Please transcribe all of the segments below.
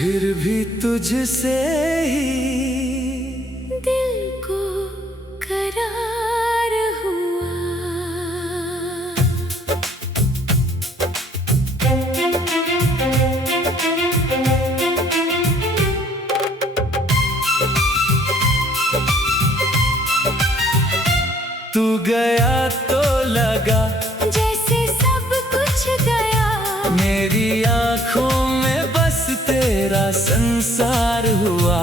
फिर भी तुझसे ही दिल को करार हुआ। तू गया तो लगा जैसे सब कुछ गया, मेरी आंखों में बस तेरा संसार हुआ।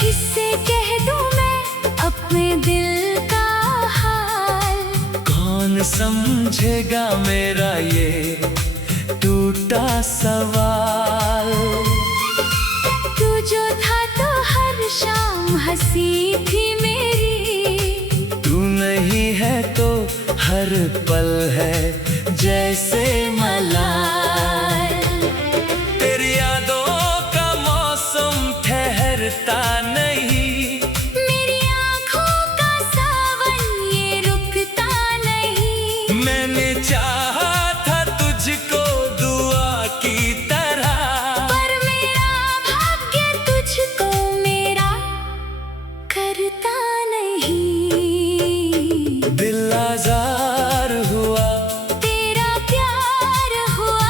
किससे कह दूं मैं अपने दिल का हाल, कौन समझेगा मेरा ये टूटा सवाल। तू जो था तो हर शाम हंसी थी मेरी, तू नहीं है तो हर पल है जैसे मलाल। तेरी यादों का मौसम ठहरता नहीं, मेरी आँखों का सावन ये रुकता नहीं। मैंने चाहा था तुझको दुआ की तरह, पर मेरा भाग्य तुझको मेरा करता नहीं। दिल आज़ार हुआ, तेरा प्यार हुआ,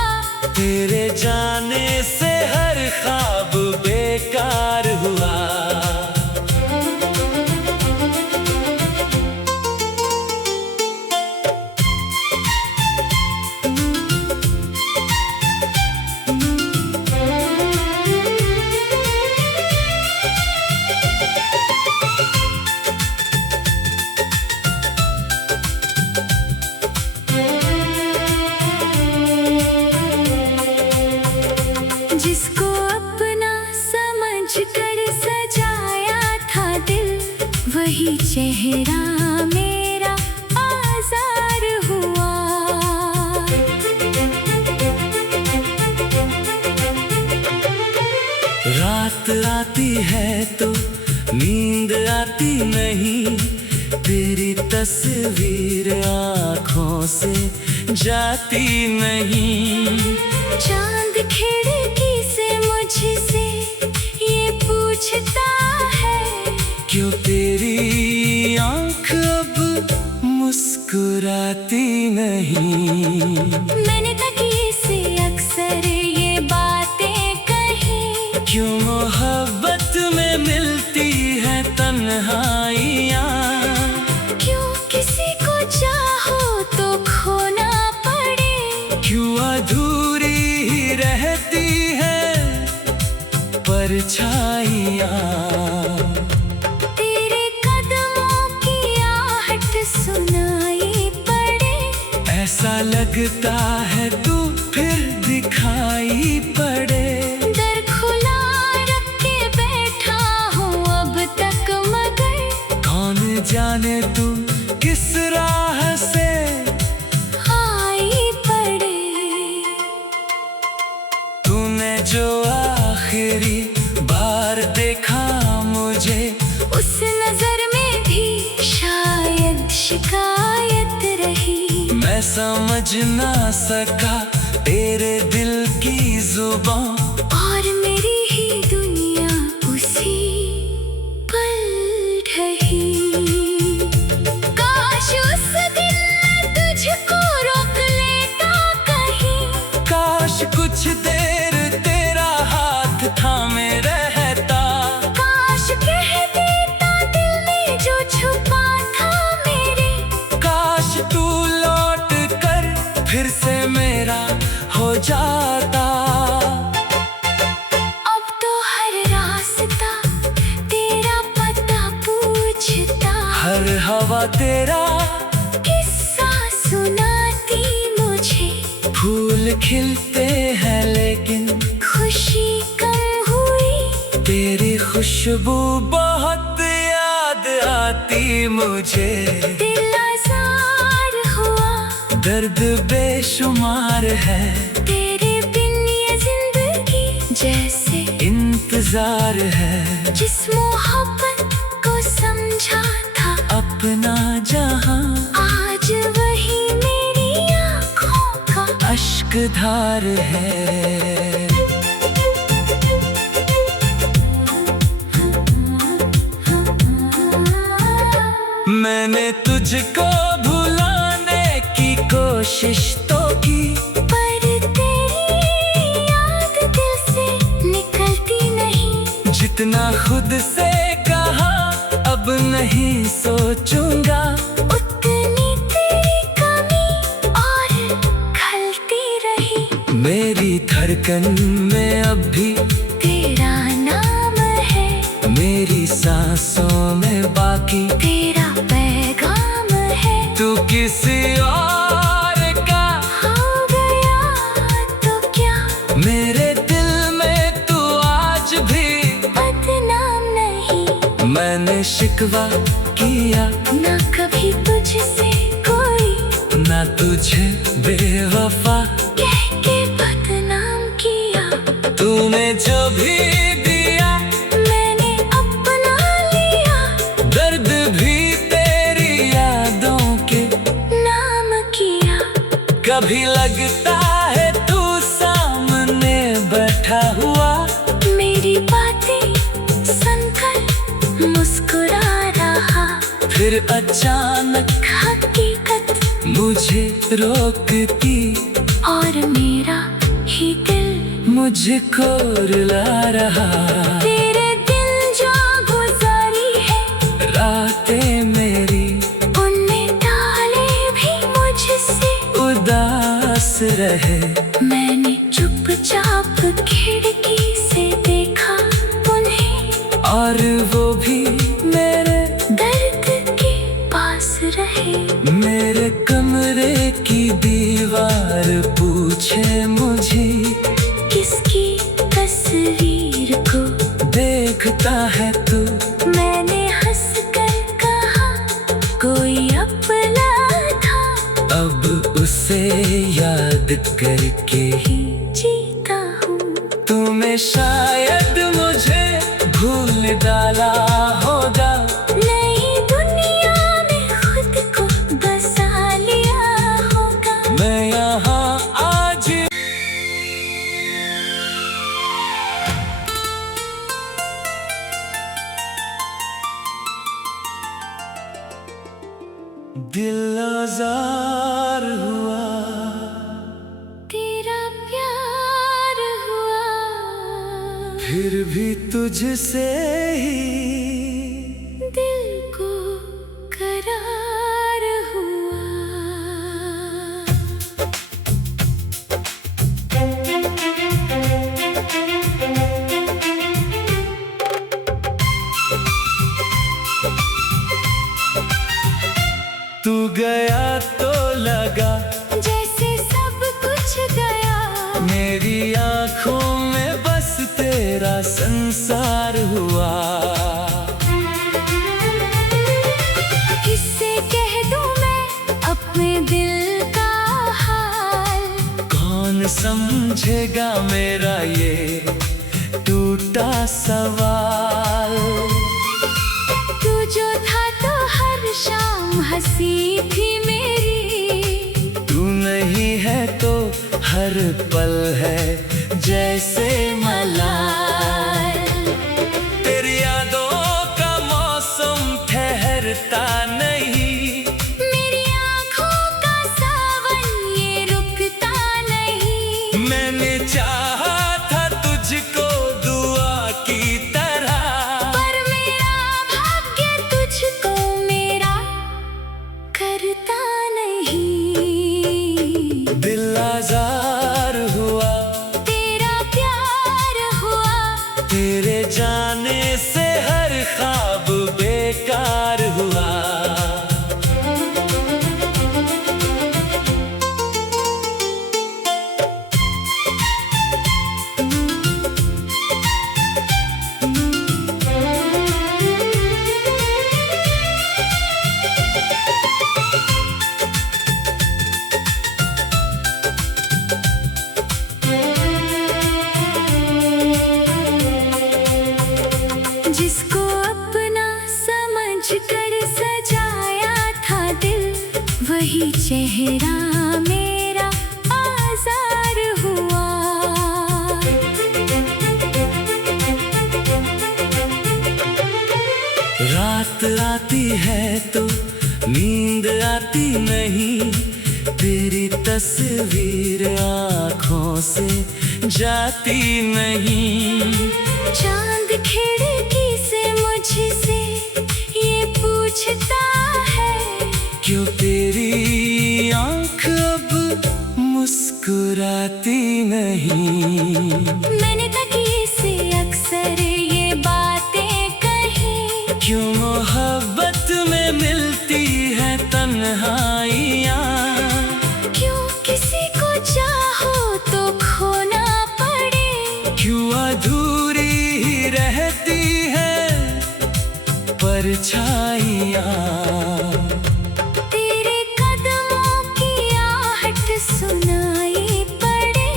तेरे जाने से हर ख्वाब बेकार हुआ। जिसको अपना समझ कर सजाया था दिल, वही चेहरा मेरा आज़ार हुआ। रात आती है तो नींद आती नहीं, तेरी तस्वीर आँखों से जाती नहीं। चांद खिड़की से मुझसे ये पूछता है, क्यों तेरी आँख अब मुस्कुराती नहीं। मैंने तकिए से अक्सर ये बातें कही, क्यों मोहब्बत में मिलती है तन्हाइयाँ। क्यों किसी को चाहो तो खोना पड़े, क्यों अधूरी ही रहती है परछाइयाँ। तेरे कदमों की आहट सुनाई पड़े, ऐसा लगता है तू फिर दिखाई पड़े। दर खुला रख के बैठा हूँ अब तक, मगर कौन जाने तू किस राह से आई पड़े। तूने जो आखिरी बार देखा मुझे, उस नजर में भी शायद शिकायत रही। मैं समझ ना सका तेरे दिल की जुबान, और मेरी ही दुनिया उसी पल ढही। काश उस दिन तुझको रोक लेता कहीं, काश कुछ देर तेरा हाथ थामे रहता। काश कह देता दिल में जो छुपा था मेरे, काश तू लौट कर फिर से मेरा हो जाता। अब तो हर रास्ता तेरा पता पूछता, हर हवा तेरा किस्सा सुनाती मुझे। फूल खिलते हैं लेकिन खुशी कम हुई, तेरी खुशबू बहुत याद आती मुझे। दिल आज़ार हुआ, दर्द बेशुमार है, तेरे बिन ये जिंदगी जैसे इंतजार है। जिस मोहब्बत को समझा था अपना जहां, आज वही मेरी आँखों का अश्क एक धार है। मैंने तुझको भुलाने की कोशिश तो की, पर तेरी याद दिल से निकलती नहीं। जितना खुद से कहा अब नहीं सोचूंगा, उतनी तेरी कमी और खलती रही। मेरी धड़कन में अब भी तेरा नाम है, मेरी सांसों में बाकी तेरा पैगाम है। तू किसी और का हो गया तो क्या, मेरे दिल में तू आज भी बदनाम नहीं। मैंने शिकवा किया ना कभी तुझसे कोई, ना तुझे बेवफा कह के बदनाम किया। तूने जो भी दिया मैंने अपना लिया, दर्द भी तेरी यादों के नाम किया। कभी लगता है तू सामने बैठा हुआ, मेरी बातें सुनकर मुस्कुरा रहा। फिर अचानक हकीकत मुझे रोकती और मेरा ही दिल मुझको रुला रहा। तेरे दिल जो गुजारी है रातें मेरी उनने डाले भी मुझसे उदास रहे। मैंने चुपचाप खिड़की से देखा उन्हें, और वो भी मेरे दर्द के पास रहे। मेरे कमरे की दीवार पूछे मुझे, किसकी तस्वीर को देखता है तू। मैंने हंस कर कहा कोई अपना था, अब उसे याद करके ही जीता हूँ। तूने शायद मुझे भूल डाला होगा, नई दुनिया में खुद को बसा लिया होगा। मैं यहाँ आज दिल आज़ार हुआ, तेरा प्यार हुआ, फिर भी तुझसे ही दिल को करार हुआ। तू गया तो लगा जैसे सब कुछ गया, मेरी आँखों में बस तेरा संसार हुआ। किससे कह दूं मैं अपने दिल का हाल, कौन समझेगा मेरा ये टूटा सवाल। तू जो था तो हर शाम हंसी थी मेरी, तू नहीं है तो हर पल है जैसे मलाल। तेरी यादों का मौसम ठहरता नहीं, मेरी आँखों का सावन ये रुकता नहीं। मैंने चाहा था तुझको दुआ की तरह, पर मेरा भाग्य तुझको मेरा करता नहीं। दिल आज़ार हुआ, तेरा प्यार हुआ, तेरे जाने से हर ख्वाब बेकार हुआ। जिसको अपना समझ कर सजाया था दिल, वही चेहरा मेरा आजाद नींद आती नहीं, तेरी तस्वीर आँखों से जाती नहीं। चांद खिड़की से मुझसे ये पूछता है, क्यों तेरी आँख अब मुस्कुराती नहीं। मैंने तकिए से अक्सर ये बातें कही, क्यों मोहब्बत में मिलती है तन्हाइयाँ। क्यों किसी को चाहो तो खोना पड़े, क्यों अधूरी ही रहती है परछाइयाँ। तेरे कदमों की आहट सुनाई पड़े,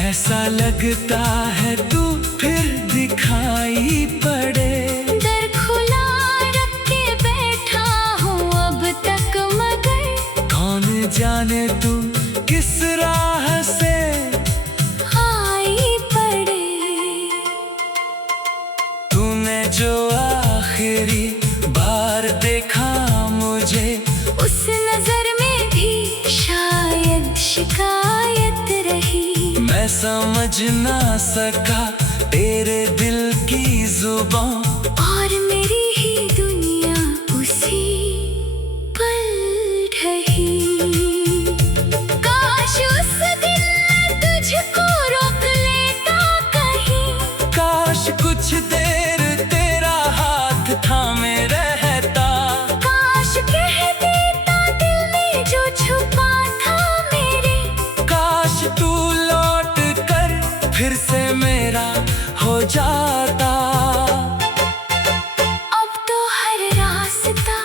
ऐसा लगता है तू फिर दिखाई पड़े। दर खुला रख के बैठा हूँ अब तक, मगर कौन जाने तू किस राह से आई पड़े। तूने जो आखिरी बार देखा मुझे, उस नजर में भी शायद शिकायत रही। मैं समझ ना सका तेरे दिल की जुबां, और मेरी ही दुनिया उसी पल ढही। काश उस दिन मैं तुझको रोक लेता कहीं, काश कुछ देर तेरा हाथ थामे रहता। काश कह देता दिल में जो छुपा था मेरे, काश तू लौट कर फिर से मेरा हो जाता। अब तो हर रास्ता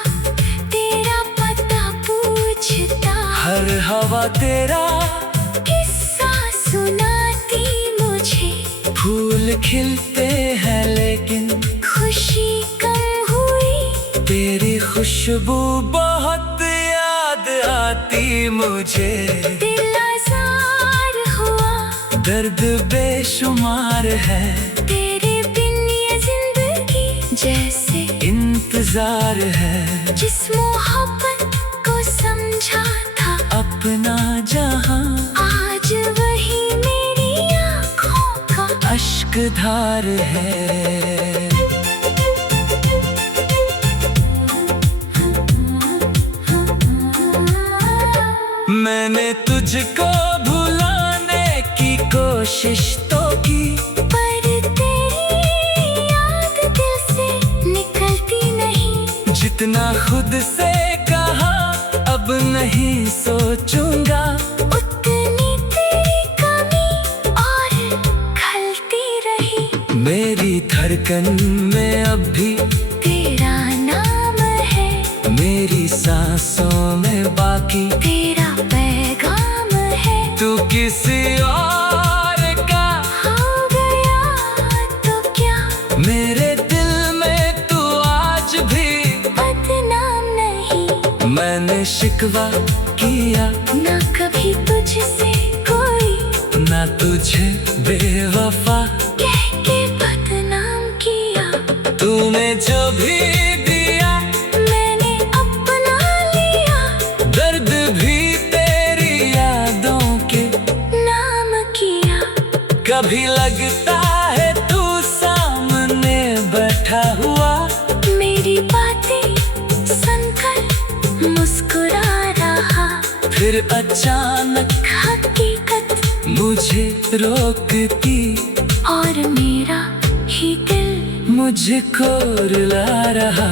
तेरा पता पूछता, हर हवा तेरा किस्सा सुनाती मुझे। फूल खिलते हैं लेकिन खुशी कम हुई, तेरी खुशबू बहुत याद आती मुझे। दिल आज़ार हुआ, दर्द बेशुमार है, तेरे बिन ये जिंदगी जैसे इंतजार है। जिस मोहब्बत को समझा था अपना जहां, आज वही मेरी आँखों का अश्क धार है। मैंने तुझको भुलाने की कोशिश तो की, पर तेरी याद दिल से निकलती नहीं। जितना खुद से कहा अब नहीं सोचूंगा, उतनी तेरी कमी और खलती रही। मेरी धड़कन में अब भी तेरा नाम है, मेरी सांसों में बाकी तेरा पैगाम है। तू किसी और का हो गया तो क्या, मेरे दिल में तू आज भी बदनाम नहीं। मैंने शिकवा किया ना कभी तुझसे कोई ना तुझे बेवफा कह के बदनाम किया। तूने जो भी दिया मैंने अपना लिया, दर्द भी तेरी यादों के नाम किया। कभी लगता है तू सामने बैठा हुआ, मेरी बातें सुनकर मुस्कुरा रहा, फिर अचानक हकीकत मुझे रोकती और मेरा ही दिल मुझको रुला रहा।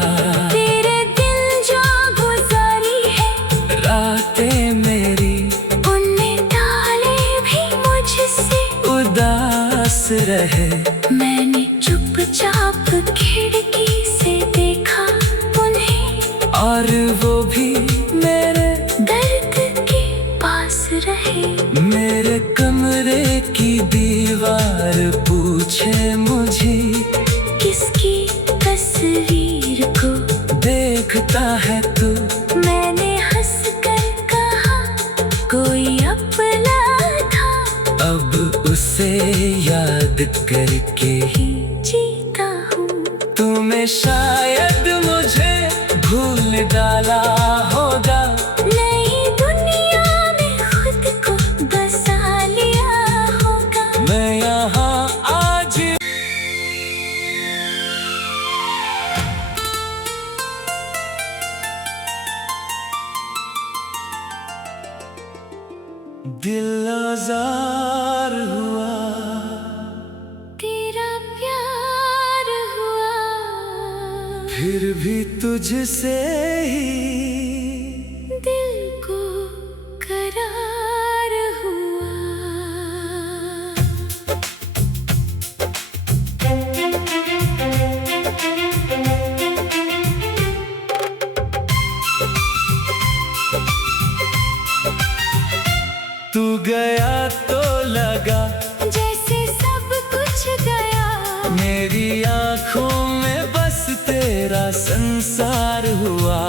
तेरे दिल जो गुजारी है रातें मेरी उनने डाले भी मुझसे उदास रहे। मैंने चुपचाप खिड़की से देखा उन्हें, और वो भी मेरे दर्द के पास रहे। मेरे कमरे की दीवार पूछे मुझे, किसकी तस्वीर को देखता है तू। मैंने हंस कर कहा कोई अपना था, अब उसे याद करके ही जीता हूँ। तूने शायद मुझे भूल डाला होगा, दिल आज़ार हुआ, तेरा प्यार हुआ, फिर भी तुझसे ही दिल को करार हुआ। तू गया तो लगा जैसे सब कुछ गया, मेरी आंखों में बस तेरा संसार हुआ।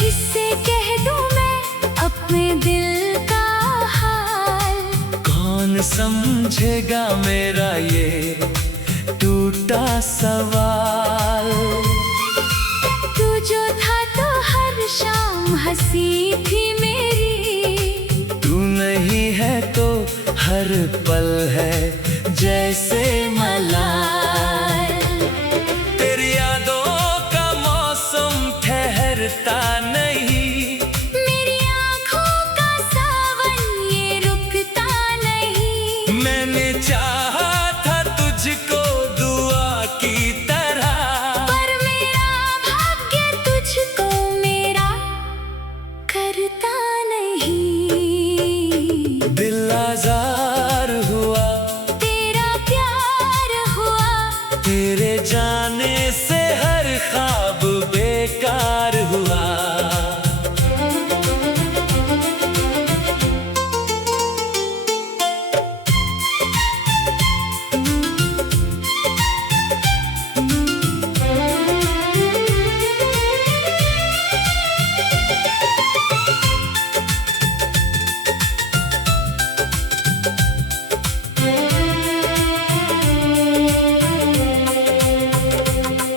किससे कह दूं मैं अपने दिल का हाल, कौन समझेगा मेरा ये टूटा सवाल। तू जो था तो हर शाम हंसी थी मेरी, तू नहीं है तो हर पल है जैसे मलाल। तेरी यादों का मौसम ठहरता नहीं, मेरी आँखों का सावन ये रुकता नहीं। मैंने चाहा था तुझको दुआ की तरह, पर मेरा भाग्य तुझको मेरा करता नहीं। दिल आज़ार हुआ, तेरा प्यार हुआ, तेरे जाने से हर ख्वाब बेकार हुआ।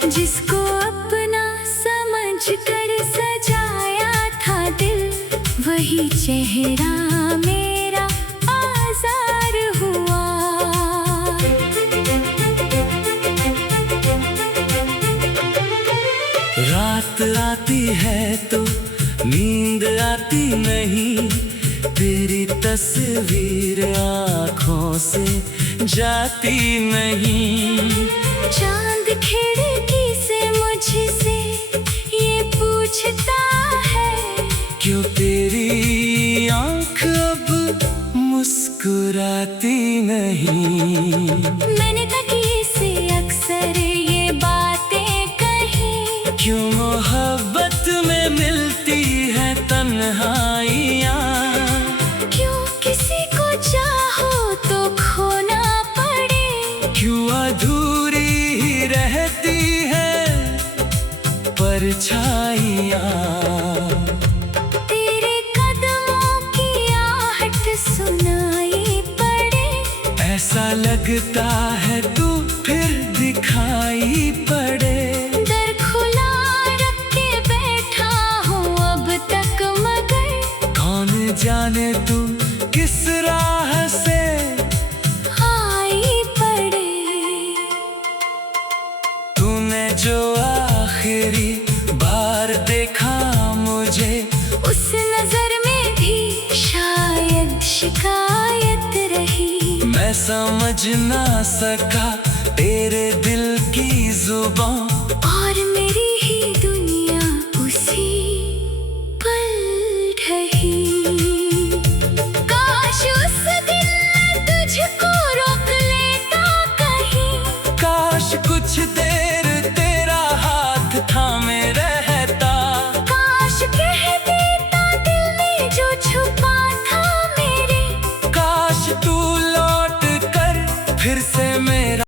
जिसको अपना समझ कर सजाया था दिल, वही चेहरा मेरा आज़ार हुआ। रात आती है तो नींद आती नहीं, तेरी तस्वीर आँखों से जाती नहीं। चांद खिड़की से मुझसे ये पूछता है, क्यों तेरी आँख अब मुस्कुराती नहीं। मैंने तकिए से अक्सर ये बातें कही, क्यों मोहब्बत में मिलती है तन्हाइयाँ, क्यों किसी को चाहो तो खोना पड़े, क्यों अधूरी ही रहती है परछाइयाँ। तेरे कदमों की आहट सुनाई पड़े, ऐसा लगता है तू फिर दिखाई पड़े। दर खुला रख के बैठा हूँ अब तक, मगर कौन जाने तू किस राह से आई पड़े। तूने जो आखिरी बार देखा मुझे, उस नजर में भी शायद शिकायत रही। मैं समझ ना सका तेरे दिल की जुबान, और मेरी ही दुनिया उसी पल ढही। काश उस दिन मैं तुझको रोक लेता कहीं, काश कुछ देर तेरा हाथ थामे रहता, काश कह देता दिल में जो छुपा था मेरे। काश तू लौट कर फिर से मेरा